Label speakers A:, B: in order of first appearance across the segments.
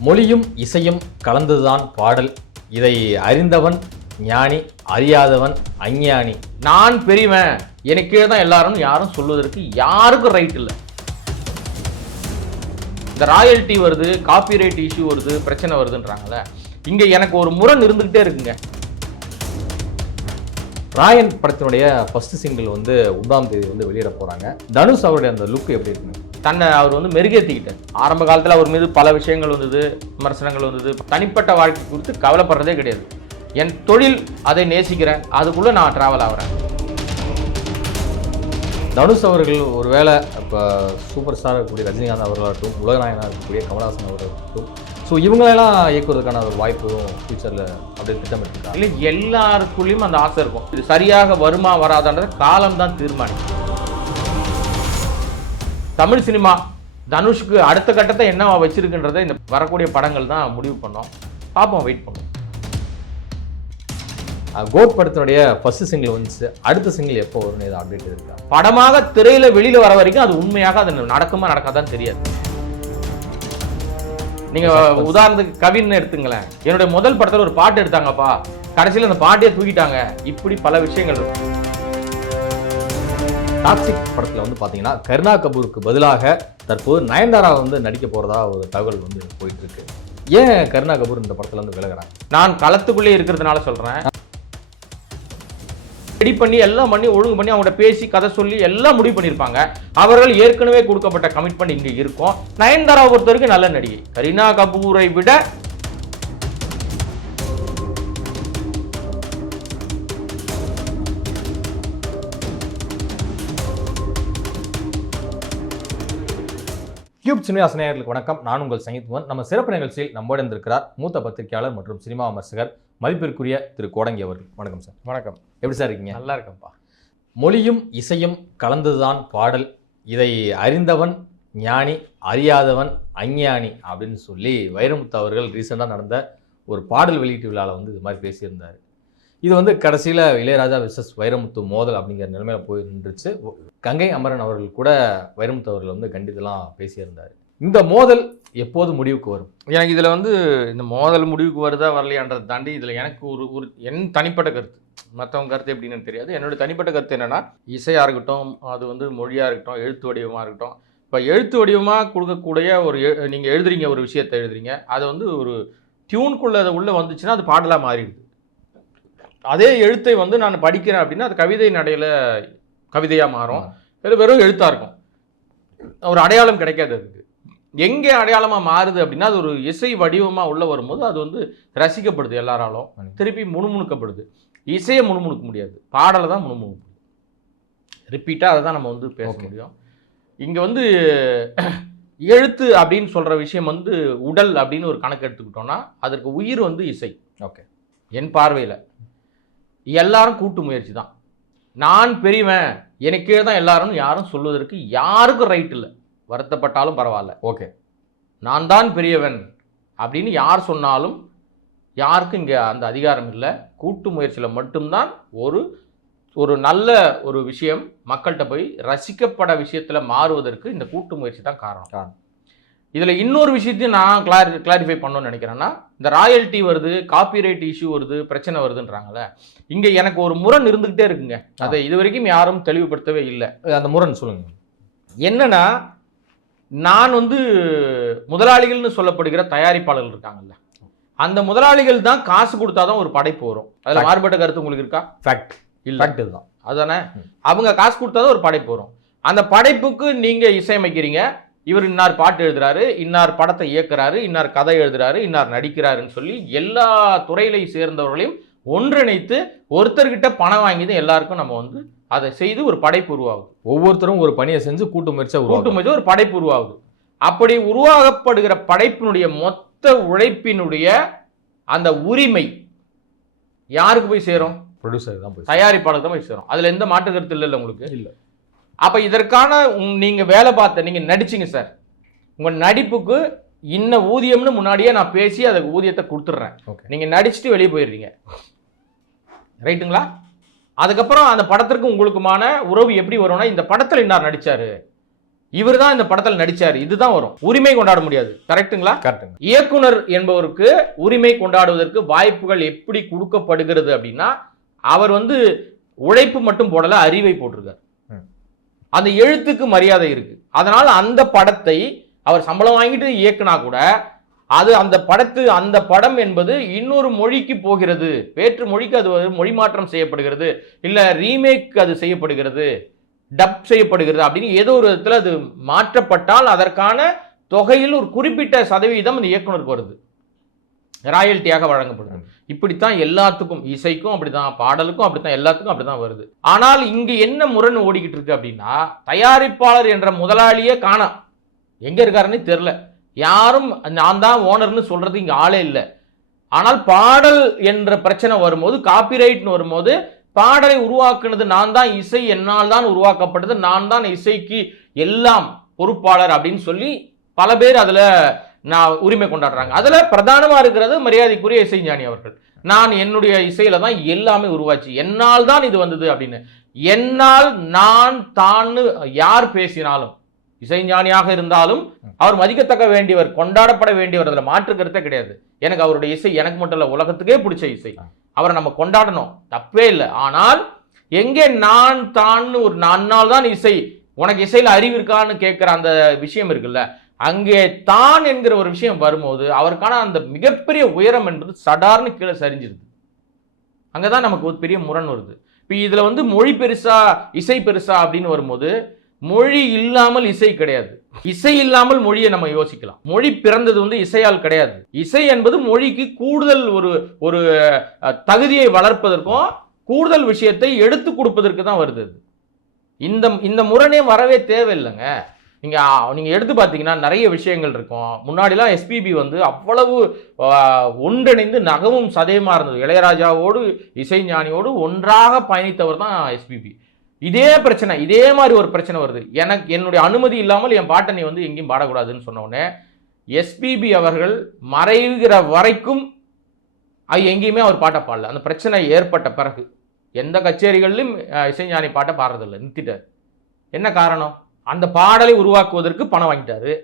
A: மொழியும் இசையும் கலந்துதான் பாடல். இதை அறிந்தவன் ஞானி அறியாதவன் அஞ்ஞானி.
B: நான் பெரியவன். எனக்கு கீழே தான் எல்லாரும் யாரும் சொல்வதற்கு யாருக்கும் ரைட் இல்லை. இந்த ராயல்ட்டி வருது காப்பிரைட் இஷ்யூ வருது பிரச்சனை வருதுன்றாங்கல்ல. இங்கே எனக்கு ஒரு முரண் இருந்துக்கிட்டே இருக்குங்க.
A: ராயன் படத்தினுடைய ஃபர்ஸ்ட் சிங்கிள் வந்து ஒன்றாம் தேதி வந்து வெளியிட போகிறாங்க தனுஷ் அவருடைய அந்த லுக் எப்படி இருக்குங்க?
B: தன்னை அவர் வந்து மெருகேற்றிக்கிட்டார் ஆரம்ப காலத்தில் அவர் மீது பல விஷயங்கள் வந்தது விமர்சனங்கள் வந்தது. தனிப்பட்ட வாழ்க்கை குறித்து கவலைப்படுறதே கிடையாது. என் தொழில் அதை நேசிக்கிறேன். அதுக்குள்ள நான் டிராவல் ஆகிறேன்.
A: தனுஷ் அவர்கள் ஒருவேளை இப்போ சூப்பர் ஸ்டார் இருக்கக்கூடிய ரஜினிகாந்த் அவர்களாகட்டும் உலகநாயகனாக இருக்கக்கூடிய கமலஹாசன் அவர்களாகட்டும் ஸோ இவங்களெல்லாம் இயக்குவதற்கான ஒரு வாய்ப்பும் ஃபியூச்சரில் அப்படியே திட்டமிட்டிருக்காங்க.
B: இல்லை எல்லாருக்குள்ளேயும் அந்த ஆசை இருக்கும். இது சரியாக வருமா வராதான்றதை காலம் தான் தீர்மானிக்கும். தமிழ் சினிமா தனுஷ்க்கு அடுத்த கட்டத்தை என்னவா வச்சிருக்குன்றதை இந்த வரக்கூடிய படங்கள் தான் முடிவு பண்ணோம். பார்ப்போம் வெயிட் பண்ணுவோம்.
A: கோட் படத்தினுடைய ஃபர்ஸ்ட் சிங்கிள் வந்துச்சு. அடுத்த சிங்கிள் எப்போ வரும்னு ஏதாவது அப்டேட் இருக்கா.
B: படமாக திரையில வெளியில வர வரைக்கும் அது உண்மையாக அது நடக்குமா நடக்காதான்னு தெரியாது. நீங்க உதாரணத்துக்கு கவின்னு எடுத்துங்களேன். என்னுடைய முதல் படத்துல ஒரு பாட்டு எடுத்தாங்கப்பா. கடைசியில் அந்த பாட்டையே தூக்கிட்டாங்க. இப்படி பல விஷயங்கள் இருக்கு.
A: டாக்ஸிக் படத்தில் வந்து பார்த்தீங்கன்னா கருணா கபூருக்கு பதிலாக தற்போது நயன்தாரா வந்து நடிக்க போகிறதா ஒரு தகவல் வந்து போயிட்டுருக்கு. ஏன் கருணா கபூர் இந்த படத்தில் வந்து விலகிறாங்க?
B: நான் களத்துக்குள்ளே இருக்கிறதுனால சொல்கிறேன் ரெடி பண்ணி எல்லாம் பண்ணி ஒழுங்கு பண்ணி அவங்கள்ட்ட பேசி கதை சொல்லி எல்லாம் முடிவு பண்ணியிருப்பாங்க. அவர்கள் ஏற்கனவே கொடுக்கப்பட்ட கமிட்மெண்ட் இங்கே இருக்கும். நயன்தாரா பொறுத்த வரைக்கும் நல்ல நடிகை. கரீனா கபூரை விட
A: கியூப் சினிமா நேயர்களுக்கு வணக்கம். நான் உங்கள் சங்கீத்வன் நம்ம சிறப்பு நிகழ்ச்சியில் நம்மோடு இருந்திருக்கிறார் மூத்த பத்திரிகையாளர் மற்றும் சினிமா விமர்சகர் மதிப்பிற்குரிய திரு கோடங்கி அவர்கள். வணக்கம் சார்.
B: வணக்கம்.
A: எப்படி சார் இருக்கீங்க?
B: நல்லா இருக்கேன்ப்பா.
A: மொழியும் இசையும் கலந்துதான் பாடல். இதை அறிந்தவன் ஞானி அறியாதவன் அஞ்ஞானி அப்படின்னு சொல்லி வைரமுத்து அவர்கள் ரீசெண்டாக நடந்த ஒரு பாடல் வெளியீட்டு விழாவில் வந்து இது மாதிரி பேசியிருந்தார். இது வந்து கடைசியில் இளையராஜா விசஸ் வைரமுத்து மோதல் அப்படிங்கிற நிலைமையில் போய் நின்றுச்சு. கங்கை அமரன் அவர்கள் கூட வைரமுத்து அவர்கள் வந்து கண்டிதெல்லாம் பேசியிருந்தார். இந்த மோதல் எப்போது முடிவுக்கு வரும்?
B: எனக்கு இதில் வந்து இந்த மோதல் முடிவுக்கு வருதா வரலையான்றதை தாண்டி இதில் எனக்கு ஒரு ஒரு என் தனிப்பட்ட கருத்து. மற்றவங்க கருத்து எப்படின்னு தெரியாது. என்னோடய தனிப்பட்ட கருத்து என்னன்னா இசையாக இருக்கட்டும் அது வந்து மொழியாக இருக்கட்டும் எழுத்து வடிவமாக இருக்கட்டும். இப்போ எழுத்து வடிவமாக கொடுக்கக்கூடிய ஒரு நீங்கள் எழுதுறீங்க ஒரு விஷயத்தை எழுதுறீங்க. அது வந்து ஒரு டியூனுக்குள்ளே அது வந்துச்சுன்னா அது பாடலாக மாறிடுது. அதே எழுத்தை வந்து நான் படிக்கிறேன் அப்படின்னா அது கவிதை நடையில கவிதையா மாறும். இது வெறும் எழுத்தா இருக்கும். ஒரு அடையாளம் கிடைக்காது அதுக்கு. எங்கே அடையாளமா மாறுது அப்படின்னா அது ஒரு இசை வடிவமா உள்ள வரும்போது அது வந்து ரசிக்கப்படுது எல்லாராலும். திருப்பி முணுமுணுக்கப்படுது. இசையை முணுமுணுக்க முடியாது. பாடலை தான் முணுமுணுக்க முடியும். ரிப்பீட்டாக அதை தான் நம்ம வந்து பேச. முடியும். இங்க வந்து எழுத்து அப்படின்னு சொல்ற விஷயம் வந்து உடல் அப்படின்னு ஒரு கணக்கு எடுத்துக்கிட்டோம்னா அதற்கு உயிர் வந்து இசை.
A: ஓகே.
B: என் பார்வையில. எல்லாரும் கூட்டு முயற்சி தான் நான் பெரியவன் எனக்கே தான் எல்லாரும் யாரும் சொல்வதற்கு யாருக்கும் ரைட் இல்லை. வருத்தப்பட்டாலும் பரவாயில்ல.
A: ஓகே
B: நான் தான் பெரியவன் அப்படின்னு யார் சொன்னாலும் யாருக்கும் இங்கே அந்த அதிகாரம் இல்லை. கூட்டு முயற்சியில் மட்டும்தான் ஒரு ஒரு நல்ல ஒரு விஷயம் மக்கள்கிட்ட போய் ரசிக்கப்பட விஷயத்தில் மாறுவதற்கு இந்த கூட்டு முயற்சி தான் காரணம்.
A: காரணம்.
B: இதில் இன்னொரு விஷயத்தையும் நான் கிளாரி கிளாரிஃபை பண்ணணும்னு நினைக்கிறேன்னா இந்த ராயல்ட்டி வருது காப்பிரைட் இஷ்யூ வருது பிரச்சனை வருதுன்றாங்கல்ல இங்கே எனக்கு ஒரு முரண் இருந்துக்கிட்டே இருக்குங்க. அதை இது வரைக்கும் யாரும் தெளிவுபடுத்தவே இல்லை.
A: அந்த முரண் சொல்லுங்க.
B: என்னன்னா நான் வந்து முதலாளிகள்னு சொல்லப்படுகிற தயாரிப்பாளர்கள் இருக்காங்கல்ல அந்த முதலாளிகள் தான் காசு கொடுத்தாதான் ஒரு படைப்பு வரும். அதுல. மாறுபட்ட கருத்து உங்களுக்கு இருக்கா?
A: ஃபேக்ட்
B: இல்ல.
A: ஃபேக்ட் இதுதான்.
B: அதானே?
A: ம்.
B: அவங்க காசு கொடுத்தாதான் ஒரு படைப்பு வரும். அந்த படைப்புக்கு நீங்க இசையமைக்கிறீங்க இவர் இன்னார் பாட்டு எழுதுறாரு இன்னார் படத்தை இயக்குறாரு இன்னார் கதை எழுதுறாரு இன்னார் நடிக்கிறாருன்னு சொல்லி எல்லா துறையிலை சேர்ந்தவர்களையும் ஒன்றிணைத்து ஒருத்தர்கிட்ட பணம் வாங்கி தான் எல்லாருக்கும் நம்ம வந்து அதை செய்து ஒரு படைப்பு உருவாகுது.
A: ஒவ்வொருத்தரும் ஒரு பணியை செஞ்சு கூட்டு முயற்சியாக
B: கூட்டு முயற்சி ஒரு படைப்பு உருவாகுது. அப்படி உருவாகப்படுகிற படைப்பினுடைய மொத்த உழைப்பினுடைய அந்த உரிமை யாருக்கு போய் சேரும்?
A: ப்ரொடியூசர் தான் போய்
B: தயாரிப்பாளருக்கு தான் போய் சேரும். அதுல எந்த மாற்று கருத்து இல்லை உங்களுக்கு?
A: இல்ல.
B: அப்ப இதற்கான உங்க- நீங்க வேலை பார்த்த நீங்க நடிச்சீங்க சார். உங்க நடிப்புக்கு இன்ன ஊதியம்னு முன்னாடியே நான் பேசி அதுக்கு ஊதியத்தை கொடுத்துட்றேன்.
A: ஓகே.
B: நீங்க நடிச்சுட்டு வெளியே போயிடுறீங்க. ரைட்டுங்களா? அதுக்கப்புறம் அந்த படத்திற்கு உங்களுக்குமான உறவு எப்படி வரும்னா இந்த படத்துல இன்னார் நடிச்சாரு? இவர் தான் இந்த படத்தில் நடிச்சாரு. இதுதான் வரும். உரிமை கொண்டாட முடியாது. கரெக்ட்டுங்களா?
A: கரெக்டுங்க
B: இயக்குனர் என்பவருக்கு உரிமை கொண்டாடுவதற்கு வாய்ப்புகள் எப்படி கொடுக்கப்படுகிறது அப்படின்னா அவர் வந்து உழைப்பு மட்டும் போடல அறிவை போட்டிருக்கார். அந்த எழுத்துக்கு மரியாதை இருக்கு. அதனால அந்த படத்தை அவர் சம்பளம் வாங்கிட்டு இயக்குனா கூட அது அந்த படத்து அந்த படம் என்பது இன்னொரு மொழிக்கு போகிறது. வேற்று மொழிக்கு அது மொழி மாற்றம் செய்யப்படுகிறது. இல்லை ரீமேக் அது செய்யப்படுகிறது. டப் செய்யப்படுகிறது அப்படின்னு ஏதோ ஒரு விதத்தில் அது மாற்றப்பட்டால் அதற்கான தொகையில் ஒரு குறிப்பிட்ட சதவீதம் அந்த இயக்குனருக்கு வருது. ராயல்ட்டியாக வழங்கப்படுது. இப்படித்தான் எல்லாத்துக்கும் இசைக்கும் அப்படிதான் பாடலுக்கும் அப்படித்தான் எல்லாத்துக்கும் அப்படிதான் வருது. ஆனால் இங்க என்ன முரண் ஓடிக்கிட்டு இருக்கு அப்படின்னா தயாரிப்பாளர் என்ற முதலாளியே காணோம் எங்க இருக்காருன்னு தெரியல. யாரும் நான் தான் ஓனர்னு சொல்றது இங்க ஆளே இல்லை. ஆனால் பாடல் என்ற பிரச்சனை வரும்போது காப்பிரைட்னு வரும்போது பாடலை உருவாக்குனது நான் தான் இசை என்னால் தான் உருவாக்கப்பட்டது நான் தான் இசைக்கு எல்லாம் பொறுப்பாளர் அப்படின்னு சொல்லி பல பேர் அதுல நான் உரிமை கொண்டாடுறாங்க. அதில் பிரதானமாக இருக்கிறது மரியாதைக்குரிய இசைஞானி அவர்கள். நான் என்னுடைய இசையில தான் எல்லாமே உருவாச்சு. என்னால் தான் இது வந்தது அப்படின்னு. என்னால் நான் தான்னு யார் பேசினாலும் இசைஞானியாக இருந்தாலும் அவர் மதிக்கத்தக்க வேண்டியவர் கொண்டாடப்பட வேண்டியவர் அதில் மாற்று கருத்தே கிடையாது. எனக்கு அவருடைய இசை எனக்கு மட்டும் இல்லை உலகத்துக்கே பிடிச்ச இசை. அவரை நம்ம கொண்டாடணும். தப்பே இல்லை. ஆனால் எங்கே நான் தான்னு ஒரு நாள் தான் இசை உனக்கு இசையில் அறிவு இருக்கான்னு கேட்குற அந்த விஷயம் இருக்குல்ல அங்கே தான் என்கிற ஒரு விஷயம் வரும்போது அவருக்கான அந்த மிகப்பெரிய உயரம் என்பது சடார்னு கீழே சரிஞ்சிருது. அங்கே தான் நமக்கு ஒரு பெரிய முரண் வருது. இப்போ இதில் வந்து மொழி பெருசா இசை பெருசா அப்படின்னு வரும்போது மொழி இல்லாமல் இசை கிடையாது. இசை இல்லாமல் மொழியை நம்ம யோசிக்கலாம். மொழி பிறந்தது வந்து இசையால் கிடையாது. இசை என்பது மொழிக்கு கூடுதல் ஒரு ஒரு தகுதியை வளர்ப்பதற்கும் கூடுதல் விஷயத்தை எடுத்து கொடுப்பதற்கு தான் வருது அது. இந்த இந்த முரணே வரவே தேவையில்லைங்க. நீங்கள் நீங்கள் எடுத்து பார்த்தீங்கன்னா நிறைய விஷயங்கள் இருக்கும். முன்னாடிலாம் எஸ்பிபி வந்து அவ்வளவு ஒன்றிணைந்து நகவும் சதயமாக இருந்தது. இளையராஜாவோடு இசைஞானியோடு ஒன்றாக பயணித்தவர் தான் எஸ்பிபி இதே பிரச்சனை இதே மாதிரி ஒரு பிரச்சனை வருது. எனக்கு என்னுடைய அனுமதி இல்லாமல் என் பாட்டை நீ வந்து எங்கேயும் பாடக்கூடாதுன்னு சொன்ன உடனே எஸ்பிபி அவர்கள் மறைகிற வரைக்கும் அது எங்கேயுமே அவர் பாட்டை பாடல. அந்த பிரச்சனை ஏற்பட்ட பிறகு எந்த கச்சேரிகள்லையும் இசைஞானி பாட்டை பாடுறதில்லை. நிறுத்திட்டார். என்ன காரணம்? அந்த பாடலை உருவாக்குவதற்கு பணம் வாங்கிட்டாரு.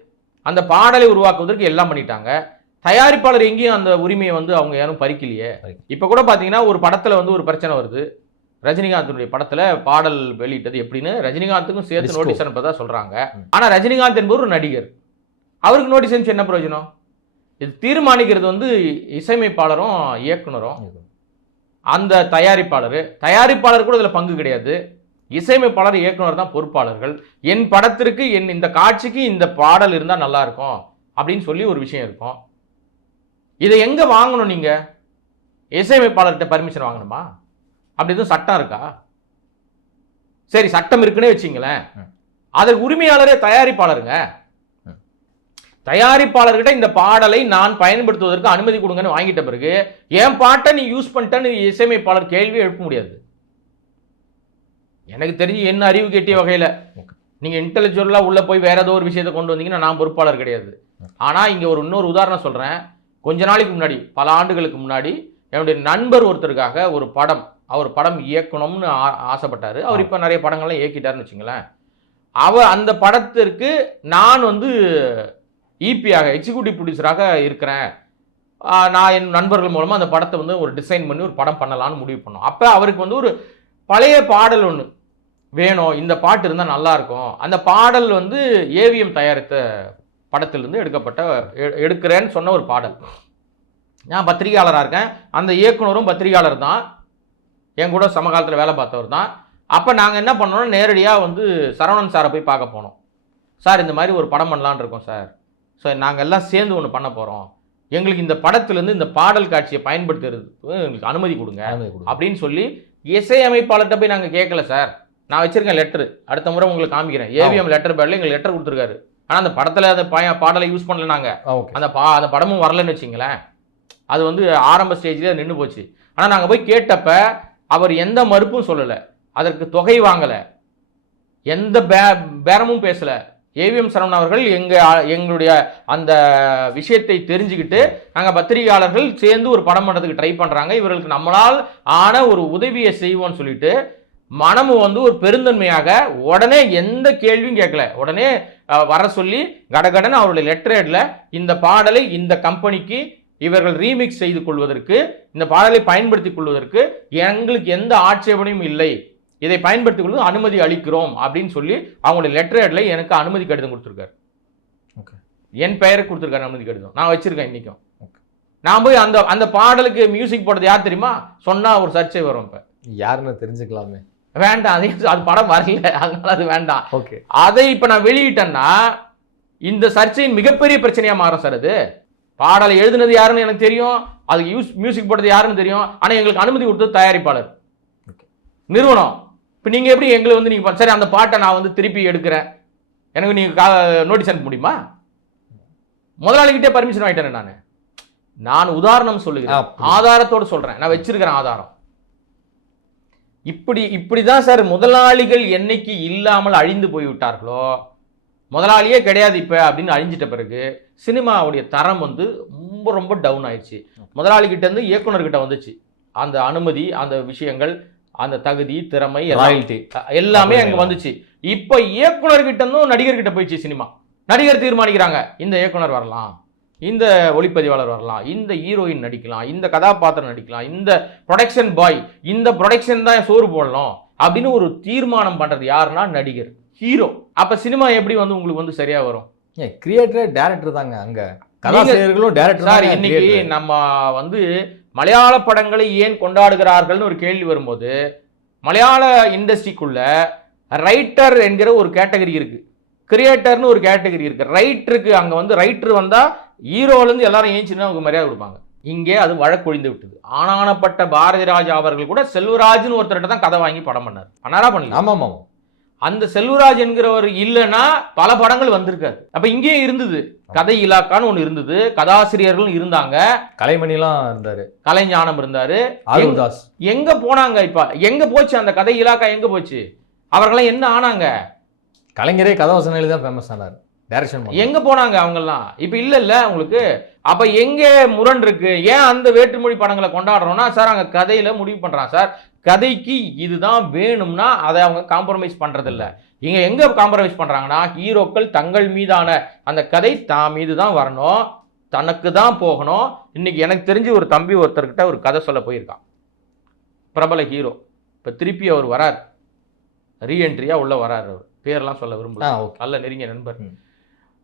B: அந்த பாடலை உருவாக்குவதற்கு எல்லாம் பண்ணிட்டாங்க. தயாரிப்பாளர் எங்கேயும் அந்த உரிமையை வந்து அவங்க யாரும் பறிக்கலையே.
A: பறிக்கல.
B: இப்போ கூட பார்த்தீங்கன்னா ஒரு படத்தில் வந்து ஒரு பிரச்சனை வருது. ரஜினிகாந்தினுடைய படத்தில் பாடல் வெளியிட்டது எப்படின்னு ரஜினிகாந்துக்கும் சேர்த்து. நோட்டீஸ் அனுப்பதா சொல்கிறாங்க. ஆனால் ரஜினிகாந்த் என்பவர் ஒரு நடிகர். அவருக்கு நோட்டீஸ் அனுப்பிச்சு என்ன பிரயோஜனம்? இது தீர்மானிக்கிறது வந்து இசையமைப்பாளரும் இயக்குனரும். அந்த தயாரிப்பாளர். தயாரிப்பாளர் கூட இதில் பங்கு கிடையாது. இசையமைப்பாளர் இயக்குனர் தான் பொறுப்பாளர்கள். என் படத்திற்கு என் இந்த காட்சிக்கு இந்த பாடல் இருந்தால் நல்லா இருக்கும் அப்படின்னு சொல்லி ஒரு விஷயம் இருக்கும். இதை எங்கே வாங்கணும் நீங்கள் இசையமைப்பாளர்கிட்ட பர்மிஷன் வாங்கணுமா? அப்படி எதுவும் சட்டம் இருக்கா? சரி சட்டம் இருக்குன்னே வச்சிங்களேன். அதற்கு உரிமையாளரே தயாரிப்பாளருங்க. தயாரிப்பாளர்கிட்ட இந்த பாடலை நான் பயன்படுத்துவதற்கு அனுமதி கொடுங்கன்னு வாங்கிட்ட பிறகு என் பாட்டை நீ யூஸ் பண்ணிட்டேன்னு இசையமைப்பாளர் கேள்வி எழுப்ப முடியாது. எனக்கு தெரிஞ்சு என்ன அறிவு கெட்டிய வகையில.
A: Okay.
B: நீங்க இன்டெலெக்சுவலா உள்ள போய் வேற ஏதோ ஒரு விஷயத்தை கொண்டு வந்தீங்கன்னா நான் பொறுப்பாளர் கிடையாது. ஆனா இங்க ஒரு இன்னொரு உதாரணம் சொல்றேன். கொஞ்ச நாளைக்கு முன்னாடி பல ஆண்டுகளுக்கு முன்னாடி என்னுடைய நண்பர் ஒருத்தருக்காக ஒரு படம் அவர் படம் இயக்கணும்னு ஆசைப்பட்டாரு. அவர் இப்ப நிறைய படங்கள்லாம் இயக்கிட்டாருன்னு வச்சுங்களேன். அவர் அந்த படத்திற்கு நான் வந்து இபியாக எக்ஸிக்யூட்டிவ் ப்ரொடியூசராக இருக்கிறேன். நான் என் நண்பர்கள் மூலமா அந்த படத்தை வந்து ஒரு டிசைன் பண்ணி ஒரு படம் பண்ணலாம்னு முடிவு பண்ணோம். அப்ப அவருக்கு வந்து ஒரு பழைய பாடல் ஒன்று வேணும். இந்த பாட்டு இருந்தால் நல்லா இருக்கும் அந்த பாடல் வந்து ஏவிஎம் தயாரித்த படத்திலிருந்து எடுக்கப்பட்ட எடுக்கிறேன்னு சொன்ன ஒரு பாடல். நான் பத்திரிகையாளராக இருக்கேன். அந்த இயக்குனரும் பத்திரிகையாளர் தான். என் கூட சமகாலத்தில் வேலை பார்த்தவர் தான். அப்போ நாங்கள் என்ன பண்ணோம்னா நேரடியாக வந்து சரவணன் சாரை போய் பார்க்க போனோம். சார் இந்த மாதிரி ஒரு படம் பண்ணலான்னு இருக்கோம் சார். ஸோ நாங்கள் எல்லாம் சேர்ந்து ஒன்று பண்ண போகிறோம் எங்களுக்கு இந்த படத்துலேருந்து இந்த பாடல் காட்சியை பயன்படுத்துறதுக்கு எங்களுக்கு அனுமதி கொடுங்க. அப்படின்னு சொல்லி இசையமைப்பாளர்கிட்ட போய் நாங்கள் கேட்கல சார். நான் வச்சிருக்கேன் லெட்டர் அடுத்த முறை உங்களுக்கு காமிக்கிறேன். ஏவிஎம் லெட்டர் பேர்ல எங்களுக்கு லெட்டர் கொடுத்துருக்காரு. ஆனால் அந்த படத்தில் அந்த பய பாடலை யூஸ் பண்ணல நாங்கள் அந்த பா அந்த படமும் வரலன்னு வச்சிங்களேன். அது வந்து ஆரம்ப ஸ்டேஜ்லேயே நின்று போச்சு. ஆனால் நாங்கள் போய் கேட்டப்ப அவர் எந்த மறுப்பும் சொல்லலை. அதற்கு தொகை வாங்கலை. எந்த பே பேரமும் பேசலை. ஏவிஎம் சரவணன் அவர்கள் எங்க எங்களுடைய அந்த விஷயத்தை தெரிஞ்சுக்கிட்டு நாங்கள் பத்திரிகையாளர்கள் சேர்ந்து ஒரு படம் பண்ணுறதுக்கு ட்ரை பண்ணுறாங்க இவர்களுக்கு நம்மளால் ஆன ஒரு உதவியை செய்வோம்னு சொல்லிட்டு மனமு வந்து ஒரு பெருந்தன்மையாக உடனே எந்த கேள்வியும் கேட்கல. உடனே வர சொல்லி கடகடன் அவருடைய லெட்டரேட்ல இந்த பாடலை இந்த கம்பெனிக்கு இவர்கள் ரீமிக்ஸ் செய்து கொள்வதற்கு இந்த பாடலை பயன்படுத்திக் கொள்வதற்கு எங்களுக்கு எந்த ஆட்சேபனையும் இல்லை. இதை பயன்படுத்திக் கொள்வது அனுமதி அளிக்கிறோம் அப்படின்னு சொல்லி அவங்களுடைய லெட்டரேட்ல எனக்கு அனுமதி கடிதம் கொடுத்துருக்காரு.
A: Okay.
B: என் பெயருக்கு கொடுத்துருக்காரு அனுமதி கடிதம். நான் வச்சிருக்கேன் இன்னைக்கும்.
A: Okay.
B: நான் போய் அந்த அந்த பாடலுக்கு மியூசிக் போடுறது யார் தெரியுமா? சொன்னா ஒரு சர்ச்சை வரும் இப்ப.
A: யாருன்னு தெரிஞ்சுக்கலாமே.
B: வேண்டாம். அதே அது படம் வரல. அதனால அது வேண்டாம்.
A: ஓகே.
B: அதை இப்ப நான் வெளியிட்டேன்னா இந்த சர்ச்சையின் மிகப்பெரிய பிரச்சனையா மாறும் சார் அது. பாடலை எழுதுனது யாருன்னு எனக்கு தெரியும். அதுக்கு யூஸ் மியூசிக் போட்டது யாருன்னு தெரியும். ஆனா எங்களுக்கு அனுமதி கொடுத்தது தயாரிப்பாளர். நிறுவனம். இப்ப நீங்க எப்படி எங்களை வந்து நீங்க சரி அந்த பாட்டை நான் வந்து திருப்பி எடுக்கிறேன். எனக்கு நீங்க நோட்டீஸ் அனுப்ப முடியுமா? முதலாளிகிட்டே பர்மிஷன் வாங்கிட்டேன் நான். நான் உதாரணம் சொல்லுகிறேன். ஆதாரத்தோடு சொல்றேன். நான் வச்சிருக்கிறேன் ஆதாரம். இப்படி இப்படிதான் சார் முதலாளிகள் என்னைக்கு இல்லாமல் அழிந்து போய்விட்டார்களோ? முதலாளியே கிடையாது இப்ப அப்படின்னு அழிஞ்சிட்ட பிறகு சினிமாவுடைய தரம் வந்து ரொம்ப ரொம்ப டவுன் ஆயிடுச்சு. முதலாளிகிட்ட இருந்து இயக்குனர்கிட்ட வந்துச்சு. அந்த அனுமதி அந்த விஷயங்கள் அந்த தகுதி திறமை எல்லாம்
A: ராயல்ட்டி
B: எல்லாமே அங்க? வந்துச்சு. இப்ப இயக்குனர்கிட்ட இருந்தும் நடிகர்கிட்ட போயிடுச்சு சினிமா. நடிகர் தீர்மானிக்கிறாங்க இந்த இயக்குனர் வரலாம். இந்த ஒளிப்பதிவாளர் வரலாம் இந்த ஹீரோயின் நடிக்கலாம் இந்த கதாபாத்திரம் நடிக்கலாம் இந்த ப்ரொடக்ஷன் பாய் இந்த ப்ரொடக்ஷன் தான் சோறு போடணும் அப்படின்னு ஒரு தீர்மானம் பண்றது யாருன்னா நடிகர் ஹீரோ அப்ப சினிமா எப்படி வந்து உங்களுக்கு வந்து சரியா வரும்?
A: ஏன் கிரியேட்டர் டேரக்டர் தாங்க அங்க. கதாசிரியர்களும் டேரக்டர்
B: சார் இன்னைக்கு நம்ம வந்து மலையாள படங்களை ஏன் கொண்டாடுகிறார்கள்னு ஒரு கேள்வி வரும்போது மலையாள இண்டஸ்ட்ரிக்குள்ள ரைட்டர் என்கிற ஒரு கேட்டகரி இருக்கு. கிரியேட்டர்னு ஒரு கேட்டகரி இருக்கு. ரைட்டருக்கு அங்க வந்து ரைட்டர் வந்தா ஹீரோல இருந்து எல்லாரும் ஏஞ்சினா அவங்க மரியாதை கொடுப்பாங்க. இங்கே அது வழக்கொழிந்து விட்டது. ஆனானப்பட்ட பாரதி ராஜா அவர்கள் கூட செல்வராஜ்னு ஒருத்தர்கிட்ட தான் கதை வாங்கி படம் பண்ணார். பண்ணாரா பண்ணல?
A: ஆமா ஆமா
B: அந்த செல்வராஜ் என்கிறவர் இல்லைன்னா பல படங்கள் வந்திருக்காது அப்ப இங்கேயும் இருந்தது. கதை இலாக்கான்னு ஒண்ணு இருந்தது. கதாசிரியர்களும் இருந்தாங்க.
A: கலைமணிலாம் இருந்தாரு.
B: கலைஞானம் இருந்தாரு.
A: ஆருதாஸ்
B: எங்க போனாங்க இப்ப? எங்க போச்சு அந்த கதை இலாக்கா? எங்க போச்சு? அவர்களெல்லாம் என்ன ஆனாங்க?
A: கலைஞரே கதாவசனம் எழுதி தான் ஃபேமஸ் ஆனார். டைரக்ஷன்
B: எங்க போனாங்க அவங்கெல்லாம்? இப்ப இல்ல இல்ல உங்களுக்கு. அப்ப எங்க முரண் இருக்கு? ஏன் அந்த வேற்றுமொழி படங்களை கொண்டாடுறோம்னா சார் அங்க கதையில முடிவு பண்றான் சார். கதைக்கு இதுதான் வேணும்னா அதை அவங்க காம்ப்ரமைஸ் பண்றது இல்ல இங்க எங்க காம்ப்ரமைஸ் பண்றாங்கன்னா ஹீரோக்கள் தங்கள் மீதான அந்த கதை தான் மீது தான் வரணும். தனக்கு தான் போகணும். இன்னைக்கு எனக்கு தெரிஞ்சு ஒரு தம்பி ஒருத்தர்கிட்ட ஒரு கதை சொல்ல போயிருக்கான். பிரபல ஹீரோ. இப்ப திருப்பி அவர் வரார். ரீஎன்ட்ரியா உள்ள வரார் அவர். பேர்லாம் சொல்ல விரும்பல. நல்ல நெருங்கிய நண்பர்.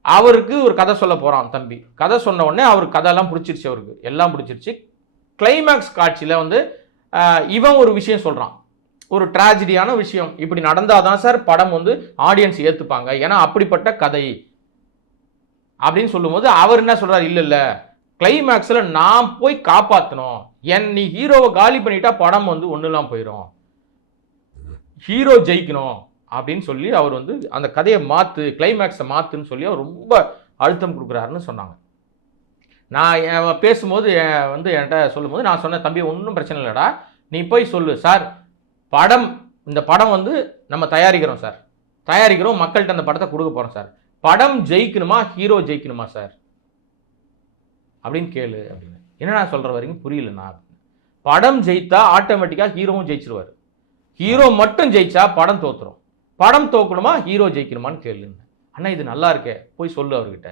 B: அவருக்கு ஒரு கதை சொல்ல போகிறான் தம்பி. கதை சொன்ன உடனே அவருக்கு கதையெல்லாம் பிடிச்சிருச்சு அவருக்கு. எல்லாம் பிடிச்சிருச்சு. கிளைமேக்ஸ் காட்சியில் வந்து இவன் ஒரு விஷயம் சொல்கிறான் ஒரு ட்ராஜடியான விஷயம். இப்படி நடந்தால் தான் சார் படம் வந்து ஆடியன்ஸ் ஏற்றுப்பாங்க ஏன்னா அப்படிப்பட்ட கதை. அப்படின்னு சொல்லும்போது அவர் என்ன சொல்கிறார் இல்லை இல்லை. கிளைமேக்ஸில் நான் போய் காப்பாற்றணும் என் நீ ஹீரோவை காலி பண்ணிட்டா படம் வந்து ஒன்றுலாம் போயிடும் ஹீரோ ஜெயிக்கணும். அப்படின்னு சொல்லி அவர் வந்து அந்த கதையை மாற்று கிளைமேக்ஸை மாற்றுன்னு சொல்லி அவர் ரொம்ப அழுத்தம் கொடுக்குறாருன்னு சொன்னாங்க. நான் என் பேசும்போது வந்து என்கிட்ட சொல்லும்போது நான் சொன்னேன் தம்பி ஒன்றும் பிரச்சனை இல்லைடா. நீ போய் சொல்லு சார். படம் இந்த படம் வந்து நம்ம தயாரிக்கிறோம் சார். தயாரிக்கிறோம் மக்கள்கிட்ட அந்த படத்தை கொடுக்க போகிறோம் சார். படம் ஜெயிக்கணுமா ஹீரோ ஜெயிக்கணுமா சார்? அப்படின்னு கேளு அப்படின்னு. என்னடா சொல்கிற வரைக்கும் புரியலண்ணா படம் ஜெயித்தா ஆட்டோமேட்டிக்காக ஹீரோவும் ஜெயிச்சிருவார். ஹீரோ மட்டும் ஜெயிச்சா படம் தோத்துரும். படம் தோக்கணுமா ஹீரோ ஜெயிக்கணுமான்னு கேளுங்க அண்ணா இது நல்லா இருக்கே. போய் சொல்லு அவர்கிட்ட.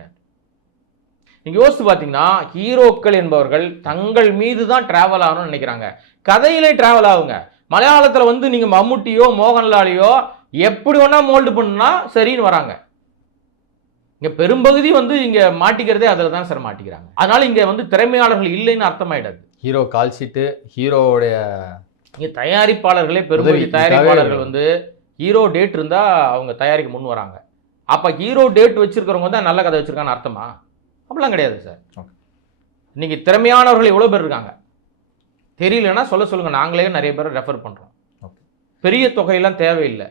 B: நீங்க யோசிச்சு பார்த்தீங்கன்னா ஹீரோக்கள் என்பவர்கள் தங்கள் மீது தான் டிராவல் ஆகணும்னு நினைக்கிறாங்க. கதையிலே டிராவல் ஆகுங்க. மலையாளத்தில் வந்து நீங்க மம்முட்டியோ மோகன்லாலையோ எப்படி வேணா மோல்டு பண்ணுனா சரின்னு வராங்க. இங்க பெரும்பகுதி வந்து இங்க மாட்டிக்கிறதே அதில் தான் சார் மாட்டிக்கிறாங்க. அதனால இங்க வந்து திறமையாளர்கள் இல்லைன்னு அர்த்தமாயிடாது.
A: ஹீரோ கால் ஷீட்டு ஹீரோவுடைய
B: இங்க தயாரிப்பாளர்களே பெரும்பகுதி தயாரிப்பாளர்கள் வந்து ஹீரோ டேட் இருந்தா அவங்க தயாரிக்க முன் வராங்க. அப்ப ஹீரோ டேட் வச்சிருக்கிறவங்க தான் நல்ல கதை வச்சிருக்கான்னு அர்த்தமா? அப்படிலாம் கிடையாது சார். இன்னைக்கு திறமையானவர்கள் எவ்வளவு பேர் இருக்காங்க. தெரியலன்னா சொல்ல சொல்லுங்க. நாங்களே நிறைய பேரை ரெஃபர்
A: Okay.
B: பெரிய தொகையெல்லாம் தேவையில்லை.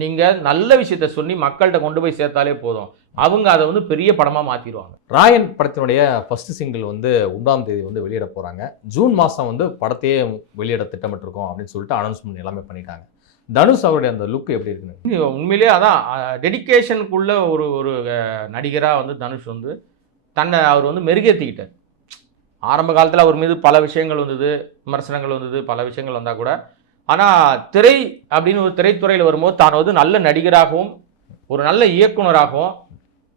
B: நீங்க நல்ல விஷயத்த சொல்லி மக்கள்கிட்ட கொண்டு போய் சேர்த்தாலே போதும். அவங்க அதை வந்து பெரிய படமா மாத்திடுவாங்க.
A: ராயன் படத்தினுடைய ஃபர்ஸ்ட் சிங்கிள் வந்து ஒன்றாம் தேதி வந்து வெளியிட போறாங்க. ஜூன் மாசம் வந்து படத்தையே வெளியிட திட்டமிட்டிருக்கோம் அப்படின்னு சொல்லிட்டு அனௌன்ஸ்மெண்ட் எல்லாமே பண்ணிட்டாங்க. தனுஷ் அவருடைய அந்த லுக் எப்படி இருக்குன்னு?
B: உண்மையிலேயே அதான் டெடிக்கேஷனுக்குள்ள ஒரு ஒரு நடிகராக வந்து தனுஷ் வந்து தன்னை அவர் வந்து மெருகேற்றிக்கிட்டார் ஆரம்ப காலத்தில் அவர் மீது பல விஷயங்கள் வந்தது விமர்சனங்கள் வந்தது பல விஷயங்கள் வந்தால் கூட. ஆனால் திரை அப்படின்னு ஒரு திரைத்துறையில் வரும்போது தான் வந்து நல்ல நடிகராகவும் ஒரு நல்ல இயக்குனராகவும்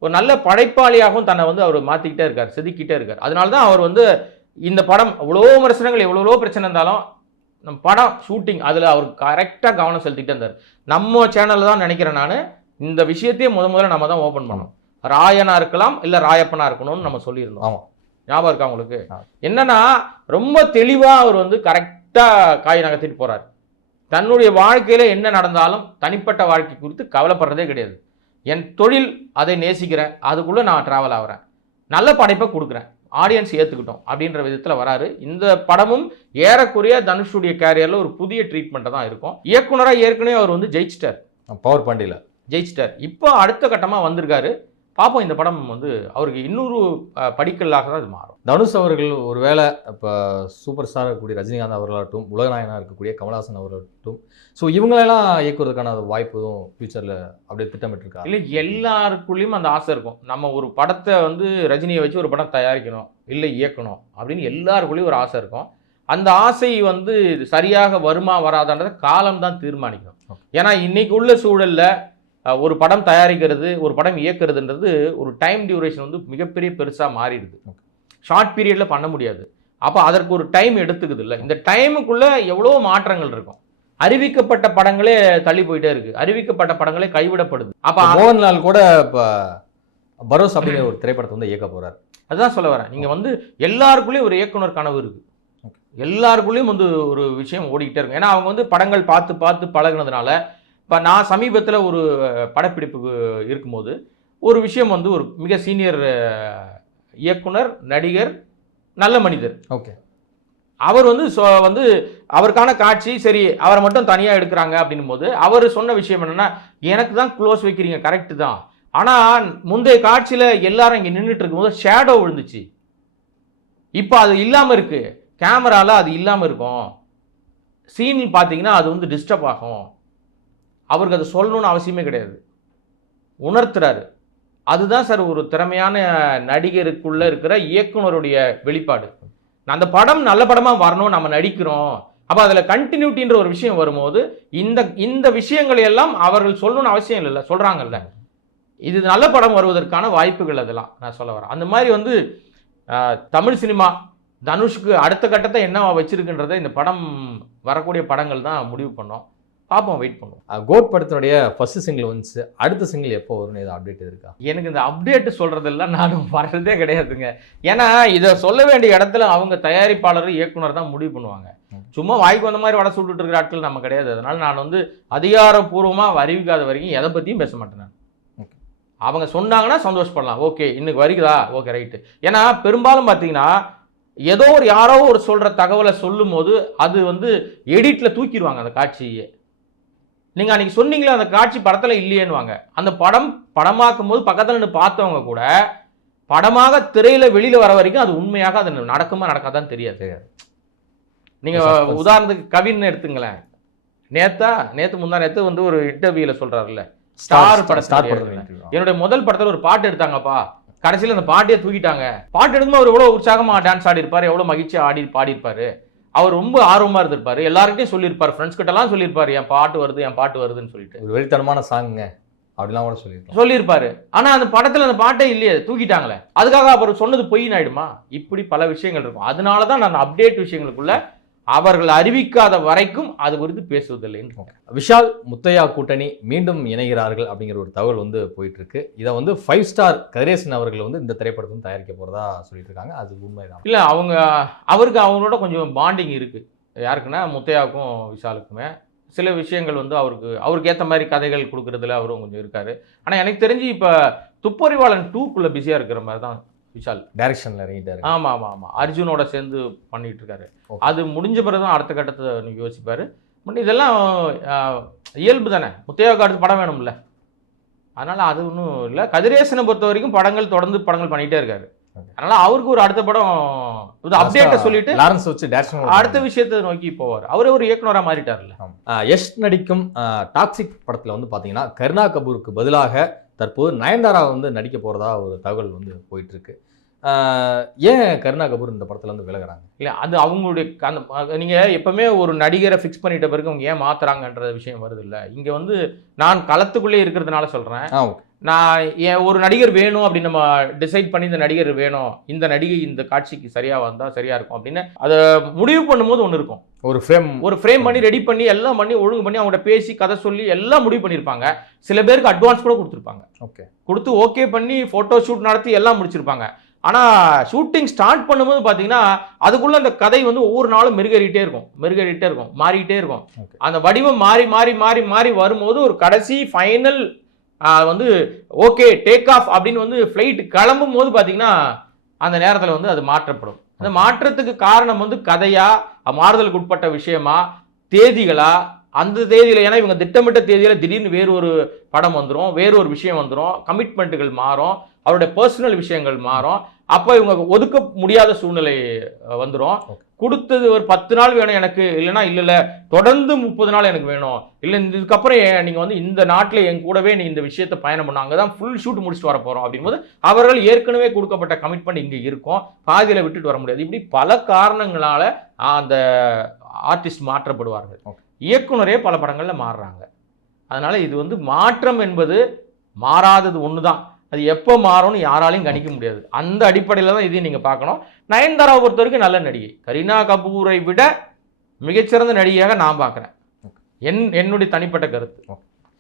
B: ஒரு நல்ல படைப்பாளியாகவும் தன்னை வந்து அவர் மாற்றிக்கிட்டே இருக்கார் செதுக்கிட்டே இருக்கார். அதனால தான் அவர் வந்து இந்த படம் எவ்வளோ விமர்சனங்கள் எவ்வளோ பிரச்சனை இருந்தாலும் நம்ம படம் ஷூட்டிங் அதில் அவர் கரெக்டாக கவனம் செலுத்திக்கிட்டே இருந்தார். நம்ம சேனலில் தான் நினைக்கிறேன் நான் இந்த விஷயத்தையே முத முதல்ல நம்ம தான் ஓப்பன் பண்ணோம் ராயனா இருக்கலாம் இல்லை ராயப்பனா இருக்கணும்னு நம்ம சொல்லியிருந்தோம்.
A: ஆமா.
B: ஞாபகம் இருக்கா உங்களுக்கு. என்னன்னா ரொம்ப தெளிவாக அவர் வந்து கரெக்டாக காய் நகர்த்திட்டு போறார். தன்னுடைய வாழ்க்கையில என்ன நடந்தாலும் தனிப்பட்ட வாழ்க்கை குறித்து கவலைப்படுறதே கிடையாது. என் தொழில் அதை நேசிக்கிறேன். அதுக்குள்ள நான் டிராவல் ஆகிறேன். நல்ல படைப்பை கொடுக்குறேன். ஆடியன்ஸ் ஏற்றுக்கிட்டோம் அப்படின்ற விதத்தில் வராரு. இந்த படமும் ஏறக்குறைய தனுஷுடைய கேரியரில் ஒரு புதிய ட்ரீட்மெண்ட்டை தான் இருக்கும். இயக்குனராக ஏற்கனவே அவர் வந்து ஜெயிச்சிட்டார்.
A: பவர் பாண்டியில
B: ஜெயிச்சிட்டார். இப்போ அடுத்த கட்டமாக வந்திருக்காரு. பார்ப்போம் இந்த படம் வந்து அவருக்கு இன்னொரு படிக்கல்லாக தான் இது மாறும்.
A: தனுஷ் அவர்கள் ஒருவேளை இப்போ சூப்பர் ஸ்டார் இருக்கக்கூடிய ரஜினிகாந்த் அவர்களாகட்டும் உலகநாயகனாக இருக்கக்கூடிய கமலஹாசன் அவர்களாகட்டும் ஸோ இவங்களெல்லாம் இயக்குவதற்கான வாய்ப்பும் ஃபியூச்சரில் அப்படியே திட்டமிட்டிருக்காங்க
B: இல்லை எல்லாருக்குள்ளேயும் அந்த ஆசை இருக்கும். நம்ம ஒரு படத்தை வந்து ரஜினியை வச்சு ஒரு படம் தயாரிக்கணும் இல்லை இயக்கணும் அப்படின்னு எல்லாருக்குள்ளேயும் ஒரு ஆசை இருக்கும். அந்த ஆசை வந்து சரியாக வருமா வராதான்றதை காலம் தான் தீர்மானிக்கும் ஏன்னா இன்னைக்கு உள்ள சூழல்ல ஒரு படம் தயாரிக்கிறது ஒரு படம் இயக்குறதுன்றது ஒரு டைம் டியூரேஷன் வந்து மிகப்பெரிய பெருசாக மாறிடுது. ஷார்ட் பீரியடில் பண்ண முடியாது. அப்போ அதற்கு ஒரு டைம் எடுத்துக்குது இல்லை. இந்த டைமுக்குள்ள எவ்வளோ மாற்றங்கள் இருக்கும். அறிவிக்கப்பட்ட படங்களே தள்ளி போயிட்டே இருக்கு. அறிவிக்கப்பட்ட படங்களே கைவிடப்படுது. அப்போ
A: மோகன்லால் கூட இப்போ பரோஸ் அப்படிங்கிற ஒரு திரைப்படத்தை வந்து இயக்க போறார்.
B: அதுதான் சொல்ல வரேன். நீங்கள் வந்து எல்லாருக்குள்ளேயும் ஒரு இயக்குனர் கனவு இருக்கு. எல்லாருக்குள்ளேயும் வந்து ஒரு விஷயம் ஓடிக்கிட்டே இருக்கும். ஏன்னா அவங்க வந்து படங்கள் பார்த்து பார்த்து பழகுனதுனால இப்போ நான் சமீபத்தில் ஒரு படப்பிடிப்புக்கு இருக்கும்போது ஒரு விஷயம் வந்து ஒரு மிக சீனியர் இயக்குனர் நடிகர் நல்ல மனிதர்.
A: ஓகே.
B: அவர் வந்து வந்து அவருக்கான காட்சி சரி அவரை மட்டும் தனியாக எடுக்கிறாங்க அப்படின்னும் போது அவர் சொன்ன விஷயம் என்னன்னா எனக்கு தான் க்ளோஸ் வைக்கிறீங்க கரெக்டு தான். ஆனால் முந்தைய காட்சியில் எல்லாரும் இங்கே நின்றுட்டு இருக்கும்போது ஷேடோ விழுந்துச்சு. இப்போ அது இல்லாமல் இருக்கு. கேமரால அது இல்லாமல் இருக்கும். சீன் பார்த்தீங்கன்னா அது வந்து டிஸ்டர்ப் ஆகும். அவருக்கு அதை சொல்லணும்னு அவசியமே கிடையாது. உணர்த்துறாரு. அதுதான் சார் ஒரு திறமையான நடிகருக்குள்ளே இருக்கிற இயக்குனருடைய வெளிப்பாடு. அந்த படம் நல்ல படமாக வரணும் நம்ம நடிக்கிறோம். அப்போ அதில் கண்டினியூட்டின்ற ஒரு விஷயம் வரும்போது இந்த இந்த விஷயங்களை எல்லாம் அவர்கள் சொல்லணும்னு அவசியம் இல்லைல்ல சொல்கிறாங்கல்ல இது நல்ல படம் வருவதற்கான வாய்ப்புகள் அதெல்லாம் நான் சொல்ல வரேன். அந்த மாதிரி வந்து தமிழ் சினிமா தனுஷ்க்கு அடுத்த கட்டத்தை என்னவா வச்சிருக்குன்றதை இந்த படம் வரக்கூடிய படங்கள் தான் முடிவு பண்ணோம். பார்ப்போம் வெயிட் பண்ணுவோம்.
A: கோட் படத்தினுடைய ஃபர்ஸ்ட் சிங்கிள் வந்துச்சு அடுத்த சிங்கிள் எப்போ வரும்னு ஏதாவது அப்டேட் இருக்கா?
B: எனக்கு இந்த அப்டேட் சொல்றதெல்லாம் நானும் வர்றதே கிடையாதுங்க. ஏன்னா இதை சொல்ல வேண்டிய இடத்துல அவங்க தயாரிப்பாளர் இயக்குனர் தான் முடிவு பண்ணுவாங்க. சும்மா வாய்க்கு வந்த மாதிரி வட சுட்டுட்டு இருக்கிற ஆட்கள் நம்ம கிடையாது. அதனால நான் வந்து அதிகாரப்பூர்வமாக அறிவிக்காத வரைக்கும் எதை பற்றியும் பேச மாட்டேன் நான். அவங்க சொன்னாங்கன்னா சந்தோஷப்படலாம். ஓகே இன்னைக்கு வருகுதா ஓகே ரைட்டு ஏன்னா பெரும்பாலும் பார்த்தீங்கன்னா ஏதோ ஒரு யாரோ ஒரு சொல்ற தகவலை சொல்லும் போது அது வந்து எடிட்ல தூக்கிடுவாங்க அந்த காட்சியை. நீங்க அன்னைக்கு சொன்னீங்களே அந்த காட்சி படத்துல இல்லையேன்னுவாங்க. அந்த படம் படமாக்கும் போது பக்கத்துல நின்று பார்த்தவங்க கூட படமாக திரையில வெளியில வர வரைக்கும் அது உண்மையாக அது நடக்குமா நடக்காதான்னு தெரியாது.
A: தெரியாது.
B: நீங்க
A: Suspense.
B: உதாரணத்துக்கு கவின் எடுத்துங்களேன். நேத்தா நேத்து முந்தா நேத்து வந்து ஒரு இன்டர்வியூல சொல்றாருல்ல.
A: ஸ்டார் படம் ஸ்டார். படத்தில்
B: என்னுடைய முதல் படத்துல ஒரு பாட்டு எடுத்தாங்கப்பா. கடைசியில அந்த பாட்டையே தூக்கிட்டாங்க. பாட்டு எடுக்கும்போது அவர் எவ்வளவு உற்சாகமா டான்ஸ் ஆடி இருப்பாரு எவ்வளவு மகிழ்ச்சியா ஆடி பாடியிருப்பாரு. அவர் ரொம்ப ஆர்வமா இருந்திருப்பாரு. எல்லார்கிட்டயும் சொல்லியிருப்பாரு. ஃப்ரெண்ட்ஸ் கிட்ட எல்லாம் சொல்லியிருப்பாரு. என் பாட்டு வருது என் பாட்டு வருதுன்னு சொல்லிட்டு.
A: ஒரு வெறித்தனமான சாங்குங்க அப்படிலாம் கூட சொல்லியிருக்கோம்
B: சொல்லியிருப்பாரு. ஆனா அந்த படத்துல அந்த பாட்டே இல்லையே. தூக்கிட்டாங்களே. அதுக்காக அவர் சொன்னது பொய்ன்னு ஆயிடுமா இப்படி பல விஷயங்கள் இருக்கும். அதனால தான் நான் அப்டேட் விஷயங்களுக்குள்ள அவர்கள் அறிவிக்காத வரைக்கும் அது குறித்து பேசுவதில்லைன்னு
A: விஷால் முத்தையா கூட்டணி மீண்டும் இணைகிறார்கள் அப்படிங்கிற ஒரு தகவல் வந்து போயிட்டு இருக்கு இதை வந்து ஃபைவ் ஸ்டார் கதிரேசன் அவர்கள் வந்து இந்த திரைப்படத்தை வந்து தயாரிக்க போறதா சொல்லிட்டு இருக்காங்க அது உண்மைதான்.
B: இல்ல அவங்க அவருக்கு அவங்களோட கொஞ்சம் பாண்டிங் இருக்கு. யாருக்குன்னா முத்தையாவுக்கும் விஷாலுக்குமே. சில விஷயங்கள் வந்து அவருக்கு அவருக்கு ஏற்ற மாதிரி கதைகள் கொடுக்கறதுல அவரும் கொஞ்சம் இருக்காரு. ஆனா எனக்கு தெரிஞ்சு இப்ப துப்பறிவாளன் டூக்குள்ள பிஸியா இருக்கிற மாதிரி தான் விஷால்.
A: டைரக்ஷன்ல இறங்கிட்டாரு
B: ஆமா ஆமா ஆமா. அர்ஜுனோட சேர்ந்து பண்ணிட்டு இருக்காரு. அது முடிஞ்ச பிறகு தான் அடுத்த கட்டத்தை நீங்க யோசிப்பாரு. பட் இதெல்லாம் இயல்பு தானே. முத்தையாவுக்கு அடுத்து படம் வேணும்ல. அதனால அது ஒன்றும் இல்லை. கதிரேசனை பொறுத்த வரைக்கும் படங்கள் தொடர்ந்து படங்கள் பண்ணிட்டே இருக்காரு. அதனால அவருக்கு ஒரு அடுத்த படம் இது அப்டேட்டை சொல்லிட்டு
A: லாரன்ஸ் வச்சு டைரக்ஷன்
B: அடுத்த விஷயத்தை நோக்கி போவார். அவரே ஒரு இயக்குனரா மாறிட்டார்ல
A: யஷ் நடிக்கும் டாக்ஸிக் படத்துல வந்து பாத்தீங்கன்னா கருணா கபூருக்கு பதிலாக தற்போது நயன்தாரா வந்து நடிக்க போகிறதா ஒரு தகவல் வந்து போயிட்டுருக்கு. ஏன் கருணா கபூர் இந்த படத்தில் வந்து விலகுறாங்க?
B: இல்ல அது அவங்களுடைய அந்த நீங்கள் எப்போவுமே ஒரு நடிகரை ஃபிக்ஸ் பண்ணிட்ட பிறகு அவங்க ஏன் மாற்றுறாங்கன்ற விஷயம் வருது இல்லை? இங்கே வந்து நான் களத்துக்குள்ளே இருக்கிறதுனால சொல்கிறேன்
A: ஆ ஓகே.
B: நான் என் ஒரு நடிகர் வேணும் அப்படின்னு நம்ம டிசைட் பண்ணி இந்த நடிகர் வேணும். இந்த நடிகை இந்த காட்சிக்கு சரியா வந்தா சரியா இருக்கும் அப்படின்னு அதை முடிவு பண்ணும்போது ஒன்று இருக்கும்.
A: ஒரு ஃப்ரேம்
B: ஒரு ஃப்ரேம் பண்ணி ரெடி பண்ணி எல்லாம் பண்ணி ஒழுங்கு பண்ணி அவங்கள்ட்ட பேசி கதை சொல்லி எல்லாம் முடிவு பண்ணியிருப்பாங்க சில பேருக்கு அட்வான்ஸ் கூட கொடுத்துருப்பாங்க.
A: ஓகே
B: கொடுத்து ஓகே பண்ணி ஃபோட்டோ ஷூட் நடத்தி எல்லாம் முடிச்சிருப்பாங்க. ஆனால் ஷூட்டிங் ஸ்டார்ட் பண்ணும்போது பார்த்தீங்கன்னா அதுக்குள்ள அந்த கதை வந்து ஒவ்வொரு நாளும் மெருகேறிட்டே இருக்கும். மெருகேறிட்டே இருக்கும். மாறிட்டே இருக்கும். அந்த வடிவம் மாறி மாறி மாறி மாறி வரும்போது ஒரு கடைசி ஃபைனல் வந்து ஓகே டேக் ஆஃப் அப்படின்னு வந்து ஃப்ளைட் கிளம்பும் போது பார்த்தீங்கன்னா அந்த நேரத்தில் வந்து அது மாற்றப்படும். அந்த மாற்றத்துக்கு காரணம் வந்து கதையா மாறுதலுக்கு உட்பட்ட விஷயமா தேதிகளா அந்த தேதியில ஏன்னா இவங்க திட்டமிட்ட தேதியில திடீர்னு வேறு ஒரு படம் வந்துடும் வேறு ஒரு விஷயம் வந்துடும் கமிட்மெண்ட்டுகள் மாறும் அவருடைய பர்சனல் விஷயங்கள் மாறும் அப்போ இவங்க ஒதுக்க முடியாத சூழ்நிலை வந்துடும். கொடுத்தது ஒரு பத்து நாள் வேணும் எனக்கு இல்லைன்னா இல்லை தொடர்ந்து முப்பது நாள் எனக்கு வேணும். இல்லை இதுக்கப்புறம் நீங்கள் வந்து இந்த நாட்டில் என் கூடவே நீ இந்த விஷயத்தை பயணம் பண்ண அங்கே தான் ஃபுல் ஷூட் முடிச்சுட்டு வர போகிறோம் அப்படிங்கும்போது அவர்கள் ஏற்கனவே கொடுக்கப்பட்ட கமிட்மெண்ட் இங்கே இருக்கும். பாதியில் விட்டுட்டு வர முடியாது. இப்படி பல காரணங்களால அந்த ஆர்டிஸ்ட் மாற்றப்படுவார்கள். இயக்குனரே பல படங்களில் மாறுறாங்க. அதனால இது வந்து மாற்றம் என்பது மாறாதது ஒன்று தான் அது எப்போ மாறும்னு யாராலையும் கணிக்க முடியாது. அந்த அடிப்படையில் தான் இதையும் நீங்கள் பார்க்கணும். நயன்தாராவை பொறுத்த வரைக்கும் நல்ல நடிகை. கரீனா கபூரை விட மிகச்சிறந்த நடிகையாக நான் பார்க்குறேன். என் என்னுடைய தனிப்பட்ட கருத்து.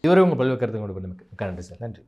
A: இதுவரை உங்கள் பல்வேறு கருத்துங்களோட நன்றி சார்.
B: நன்றி.